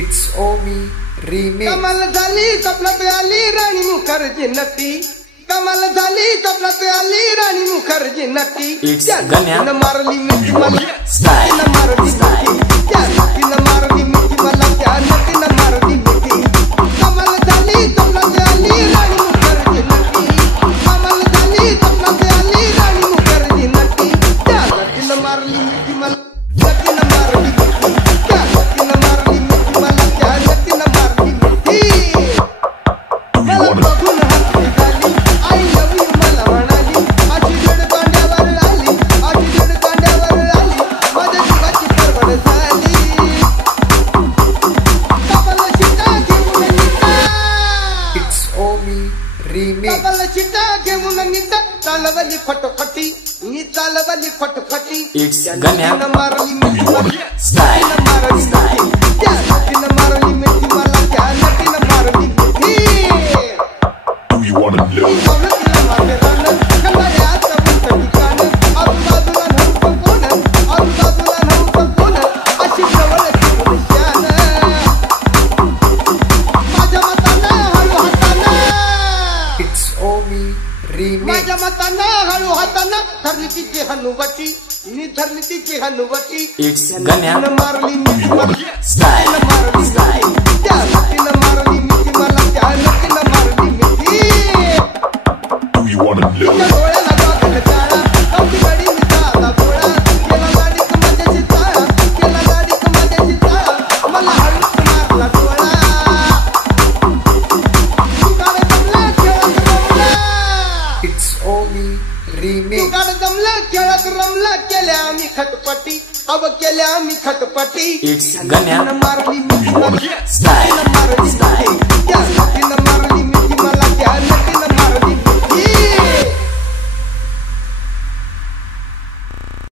It's Omi remix. कमाल झाली तबलात आली राणी मुखर्जी नटी. कमाल झाली तबलात आली राणी मुखर्जी नटी. गण्या मारली मिठी मला स्टाईल मारली मिठी. त्या नटीनं मारली मिठी मला त्या नटीनं मारली मिठी. कमाल झाली तबलात आली राणी मुखर्जी नटी. कमाल झाली तबलात आली राणी मुखर्जी नटी. त्या नटीनं मारली मिठी मला नटीनं मारली मिठी. त्या नटीनं मारली मिठी मला त्या नटीनं मारली मिठी. मला बघून हसली झाली आई लव यू मला म्हणाली. अशी दीड कांड्यावर आली अशी दीड कांड्यावर आली माझ्या जीवाची परवड झाली. कबल चिटा घेऊन निघा. It's Omi remix. कबल चिटा घेऊन निघा. चालवली फटफटी मी चालवली फटफटी. गण्या मारली मिठी मला स्टाईल मारली मिठी. त्या नटीनं मारली मिठी मला त्या नटीनं मारली मिठी. Do you wanna know? कमलतीला माझे रान कल्लायाचं उंच ठिकाण. आजूबाजूला नव्हतं कोण आजूबाजूला नव्हतं कोण अशी जवळ ठेवून शान. माझ्या मतानं हळू हातानं It's Omi remix. माझ्या मतानं हळू हातानं धरली तिची हनुवटी. मी धरली तिची हनुवटी. गण्या मारली मिठी मला स्टाईल मारली मिठी. त्या नटीनं मारली मिठी मला त्या नटीनं मारली मिठी. Do you wanna know? डोळ्याला बागल काळा कवटी गाडी मिठाला गोळा. केला गाडीत माझ्याशी चाळा केला गाडीत माझ्याशी चाळा मला हळूच मारला डोळा. तुगाड जमला खेळत रमला. It's Omi remix. तुगाड जमला खेळत रमला. केल्या आम्ही खटपटी अव केल्या आम्ही खटपटी. गण्या मारली मिठी मला स्टाईल मारली मिठी.